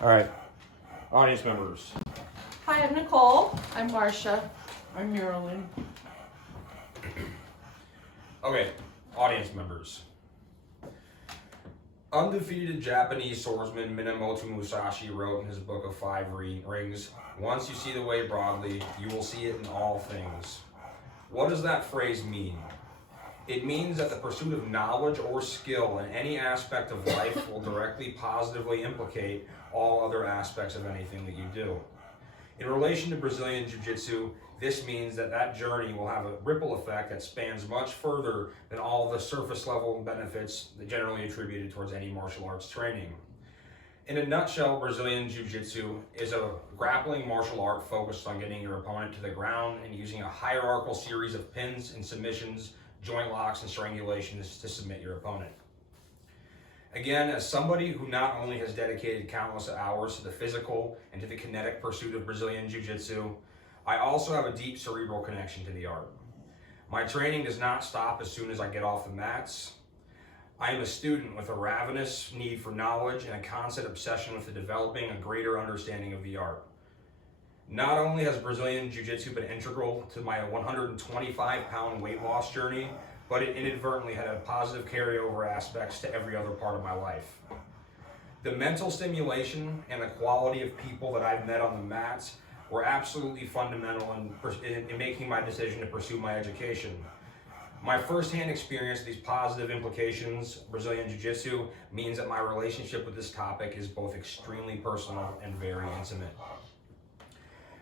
All right, audience members. Hi, I'm Nicole. I'm Marcia. I'm Marilyn. Okay, audience members. Undefeated Japanese swordsman Minamoto Musashi wrote in his book of Five Rings, "Once you see the way broadly, you will see it in all things." What does that phrase mean? It means that the pursuit of knowledge or skill in any aspect of life will directly positively implicate all other aspects of anything that you do. In relation to Brazilian Jiu-Jitsu, this means that journey will have a ripple effect that spans much further than all the surface level benefits that generally attributed towards any martial arts training. In a nutshell, Brazilian Jiu-Jitsu is a grappling martial art focused on getting your opponent to the ground and using a hierarchical series of pins and submissions, joint locks, and strangulations to submit your opponent. Again, as somebody who not only has dedicated countless hours to the physical and to the kinetic pursuit of Brazilian Jiu-Jitsu, I also have a deep cerebral connection to the art. My training does not stop as soon as I get off the mats. I am a student with a ravenous need for knowledge and a constant obsession with developing a greater understanding of the art. Not only has Brazilian Jiu-Jitsu been integral to my 125-pound weight loss journey, but it inadvertently had a positive carryover aspects to every other part of my life. The mental stimulation and the quality of people that I've met on the mats were absolutely fundamental in making my decision to pursue my education. My firsthand experience of these positive implications, Brazilian Jiu-Jitsu, means that my relationship with this topic is both extremely personal and very intimate.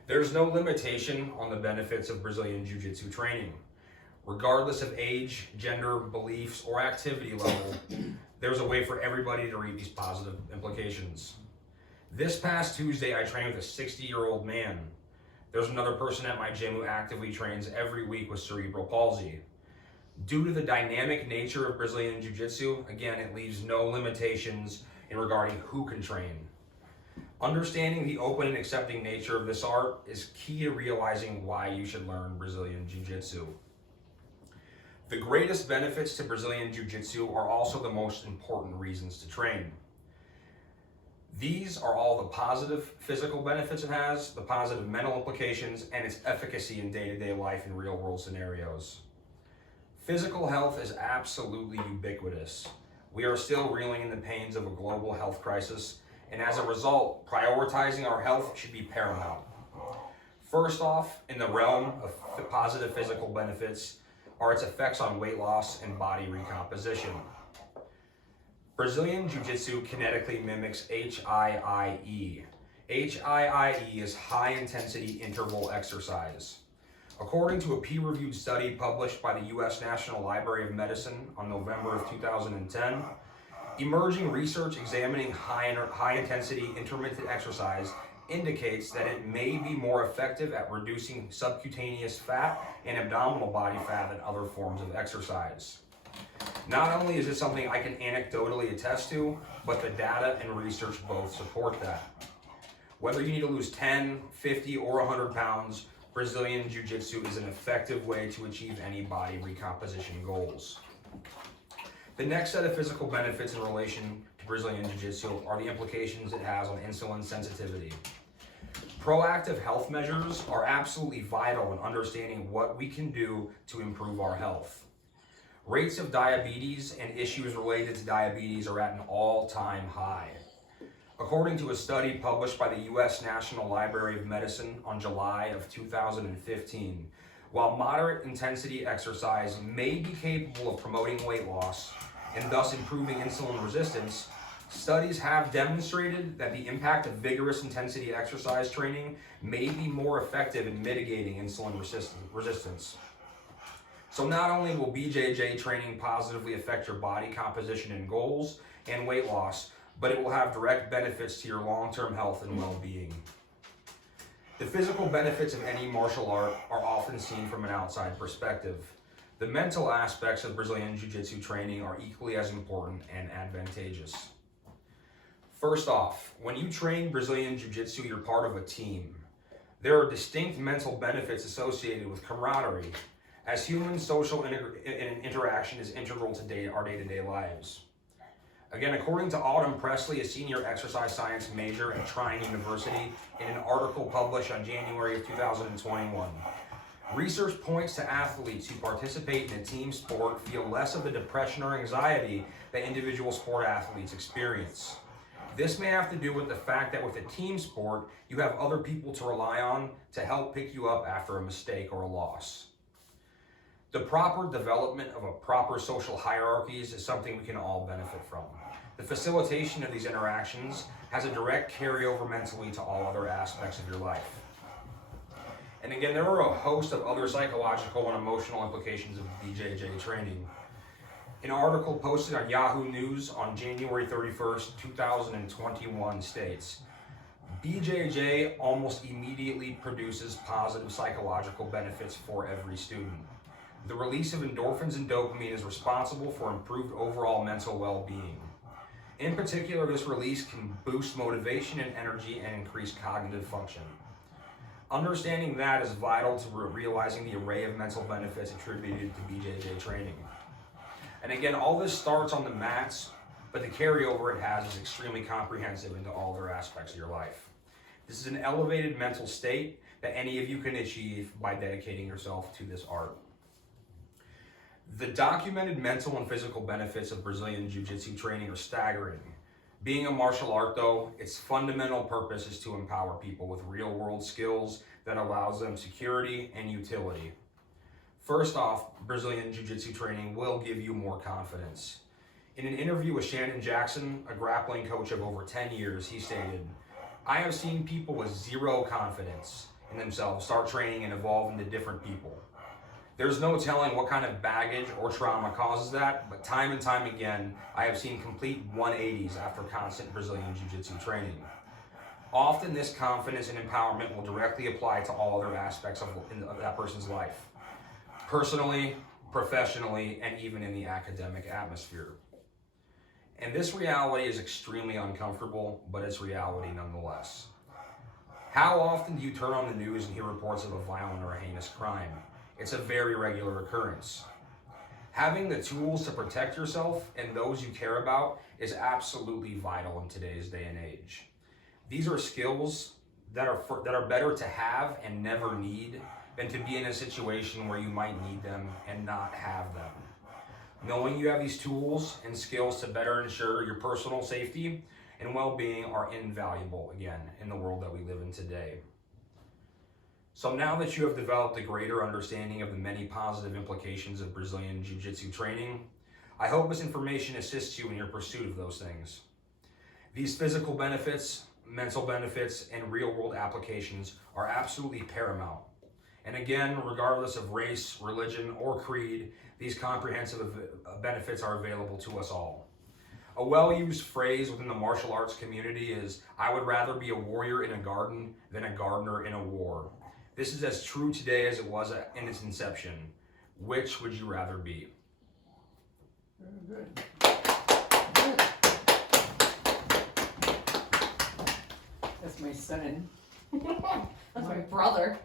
There's no limitation on the benefits of Brazilian Jiu-Jitsu training. Regardless of age, gender, beliefs, or activity level, there's a way for everybody to reap these positive implications. This past Tuesday, I trained with a 60-year-old man. There's another person at my gym who actively trains every week with cerebral palsy. Due to the dynamic nature of Brazilian Jiu-Jitsu, again, it leaves no limitations in regarding who can train. Understanding the open and accepting nature of this art is key to realizing why you should learn Brazilian Jiu-Jitsu. The greatest benefits to Brazilian Jiu-Jitsu are also the most important reasons to train. These are all the positive physical benefits it has, the positive mental implications, and its efficacy in day-to-day life in real-world scenarios. Physical health is absolutely ubiquitous. We are still reeling in the pains of a global health crisis, and as a result, prioritizing our health should be paramount. First off, in the realm of the positive physical benefits are its effects on weight loss and body recomposition. Brazilian Jiu-Jitsu kinetically mimics HIIE. HIIE is high intensity interval exercise. According to a peer-reviewed study published by the U.S. National Library of Medicine on November of 2010, emerging research examining high-intensity intermittent exercise indicates that it may be more effective at reducing subcutaneous fat and abdominal body fat than other forms of exercise. Not only is it something I can anecdotally attest to, but the data and research both support that. Whether you need to lose 10, 50, or 100 pounds, Brazilian Jiu-Jitsu is an effective way to achieve any body recomposition goals. The next set of physical benefits in relation to Brazilian Jiu-Jitsu are the implications it has on insulin sensitivity. Proactive health measures are absolutely vital in understanding what we can do to improve our health. Rates of diabetes and issues related to diabetes are at an all-time high. According to a study published by the U.S. National Library of Medicine on July of 2015, while moderate intensity exercise may be capable of promoting weight loss and thus improving insulin resistance, studies have demonstrated that the impact of vigorous intensity exercise training may be more effective in mitigating insulin resistance. So not only will BJJ training positively affect your body composition and goals and weight loss, but it will have direct benefits to your long-term health and well-being. The physical benefits of any martial art are often seen from an outside perspective. The mental aspects of Brazilian Jiu-Jitsu training are equally as important and advantageous. First off, when you train Brazilian Jiu-Jitsu, you're part of a team. There are distinct mental benefits associated with camaraderie, as human social interaction is integral to our day-to-day lives. Again, according to Autumn Presley, a senior exercise science major at Trine University, in an article published on January of 2021, research points to athletes who participate in a team sport feel less of the depression or anxiety that individual sport athletes experience. This may have to do with the fact that with a team sport, you have other people to rely on to help pick you up after a mistake or a loss. The proper development of a proper social hierarchies is something we can all benefit from. The facilitation of these interactions has a direct carryover mentally to all other aspects of your life. And again, there are a host of other psychological and emotional implications of BJJ training. An article posted on Yahoo News on January 31st, 2021 states, BJJ almost immediately produces positive psychological benefits for every student. The release of endorphins and dopamine is responsible for improved overall mental well-being. In particular, this release can boost motivation and energy and increase cognitive function. Understanding that is vital to realizing the array of mental benefits attributed to BJJ training. And again, all this starts on the mats, but the carryover it has is extremely comprehensive into all other aspects of your life. This is an elevated mental state that any of you can achieve by dedicating yourself to this art. The documented mental and physical benefits of Brazilian Jiu-Jitsu training are staggering. Being a martial art, though, its fundamental purpose is to empower people with real-world skills that allows them security and utility. First off, Brazilian Jiu-Jitsu training will give you more confidence. In an interview with Shannon Jackson, a grappling coach of over 10 years, he stated, "I have seen people with zero confidence in themselves start training and evolve into different people. There's no telling what kind of baggage or trauma causes that, but time and time again, I have seen complete 180s after constant Brazilian Jiu-Jitsu training. Often this confidence and empowerment will directly apply to all other aspects of that person's life, personally, professionally, and even in the academic atmosphere. And this reality is extremely uncomfortable, but it's reality nonetheless. How often do you turn on the news and hear reports of a violent or a heinous crime? It's a very regular occurrence. Having the tools to protect yourself and those you care about is absolutely vital in today's day and age. These are skills that are better to have and never need than to be in a situation where you might need them and not have them. Knowing you have these tools and skills to better ensure your personal safety and well-being are invaluable, again, in the world that we live in today. So now that you have developed a greater understanding of the many positive implications of Brazilian Jiu-Jitsu training, I hope this information assists you in your pursuit of those things. These physical benefits, mental benefits, and real-world applications are absolutely paramount. And again, regardless of race, religion, or creed, these comprehensive benefits are available to us all. A well-used phrase within the martial arts community is, "I would rather be a warrior in a garden than a gardener in a war." This is as true today as it was in its inception. Which would you rather be? Very good. That's my son. That's my brother.